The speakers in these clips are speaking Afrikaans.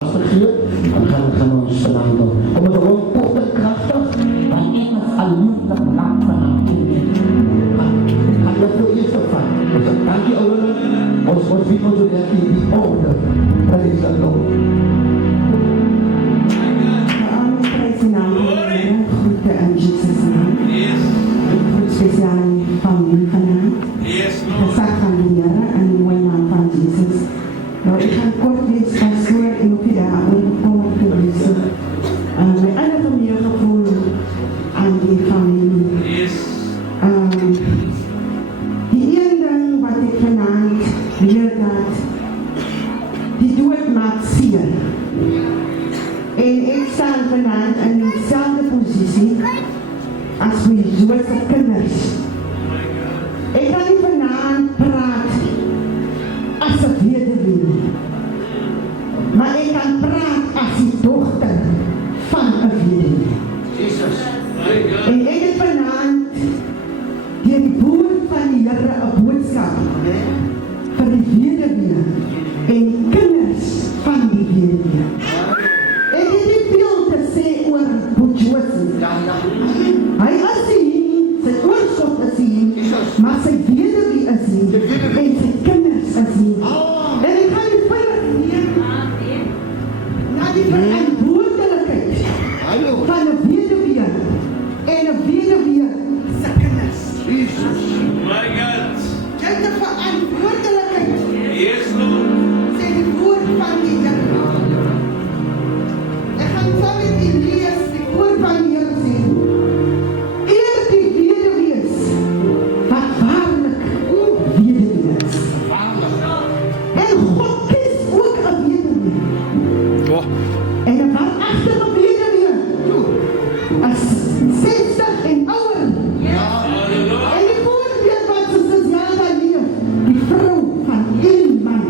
Dan gaan we ons verlang doen. Om het gewoon kort en krachtig, dan immers alleen dat belang van hem in. Ik ga je voor eerst ervan. Dus dank je ouderen. Ons wordt wie ons ook in die orde. Dat is dat ook. Prijs in naam van de Heer, groeten in Jezus' naam. Ik groet speciaal in de familie vandaag. Gezag van de Heer en de mooie naam van Jezus. Nou, ik ga kort lezen van Stoor en op je daar om te lezen. Mijn eigen meer gevoel aan die familie. Die ene ding wat ik vanavond leer dat, die dood maakt zeer. En ik sta vanavond in dezelfde positie als mijn Joodse kinders. Ik kan niet vanavond praten als een weduwe, maar ik kan praten als die dochter van een weduwe. En ik heb vanavond die woord van die Here een boodschap vir die weduwe en die kinders van die weduwe. Ek het nie veel te sê oor Boetjoosie. Hy is hier, sy oorskot is hier, maar sy weduwe is hier en sy kinders is hier. En ek gaan die vinnig neer na die verantwoordelikheid van 'n weduwe en 'n weduwe se kinders. My God. Jy het 'n verantwoordelikheid, Yes, Lord. sê die woord van die Here. Ek gaan saam met u lees die woord van die Here sê. Eer die weduwees wat waarlik weduwe is. En God kies ook 'n weduwe. En 'n waaragtige weduwe is 60 en ouer. En die voorbeeld wat soos Jana leef, die vrou van een man.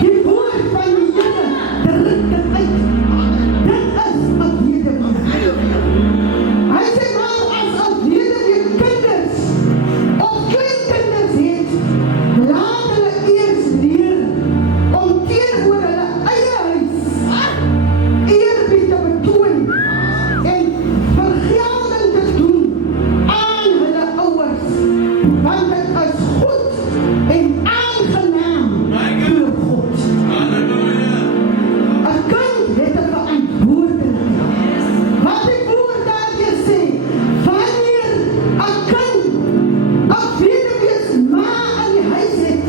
Die woord van die Here, druk dit uit. Dit is 'n weduwe. Hy sê maar as 'n weduwe kinders of kleinkinders het, laat hulle eers leer om teenoor hulle eie huis eerbied te betoon en vergelding te doen aan hulle ouers, want dit is goed en aangenaam voor God. Hallelujah. 'n Kind het 'n verantwoordelikheid. Wat die woord daar sê, wanneer 'n kind 'n weduwees ma in die huis het,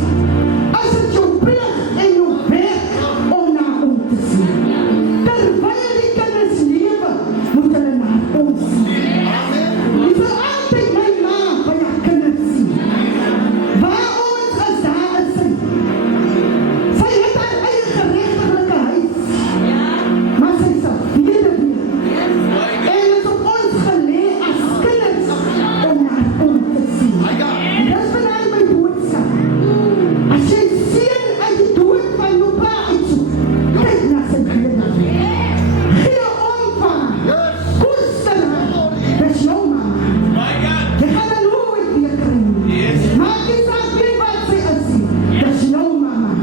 is dit jou plig en jou werk om na hom te sien. Terwyl die kinders lewe, moet hulle na hom sien. Jy sal altyd my ma by jou kinders sien. Waar ons is, daar is sy. Sy het haar eie geregtelike huis, maar sy is 'n weduwe. En het is op ons gelê as kinders om na hom te sien. En dis vanaf my boodskap. As jy seën uit die dood van jou pa uitsoek, kyk na sy weduwe. Gee om van haar. Koester haar. Dis jou mama. My God. Jy gaan haar nooit weer kry nie. Yes. Maak nie saak wie wat sy is nie. Dis jou mama.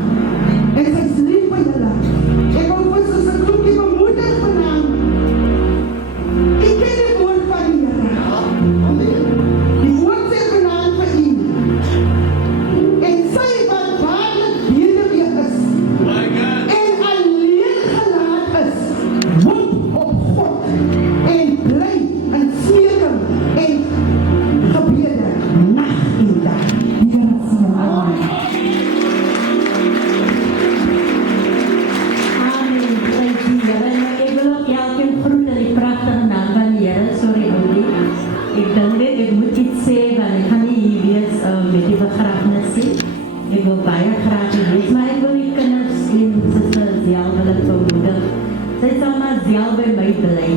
En sy is lief vir julle. Ek wil vir soos 'n groepie bemoedig vanavond. Ek ken die woord van die Here. Die woord sê vanavond vir u. En sy wat waarlik weduwe is My God. en alleen gelaat is, roep op God en bly in smeking en gebede nag en dag. Die Here sê amen. Amen. Prys die Here. Ek wil ook elkeen groet in die pragtige naam van die Here. Sorry, Oudie. Ek dink net, ek moet iets sê, want ek gaan nie hier wees met die begrafenis nie. Ek wil baie graag hier wees, maar ek wil die kinders en sister Ziel wil ek bemoedig. Sy sal maar Ziel by my bly.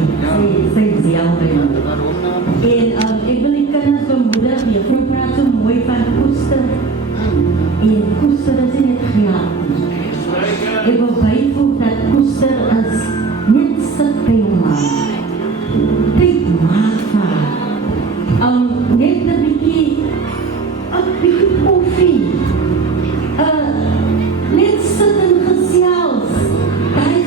Sy Ziel by my. En ek wil die kinders bemoedig. Jy praat so mooi van koester. En koester is nie net geld nie. My God. Ek wil byvoeg dat koester is net sit by jou ma. Tyd maak vir haar. Net 'n bietjie koffie. Net sit en gesels. Daai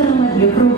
saam met juffrou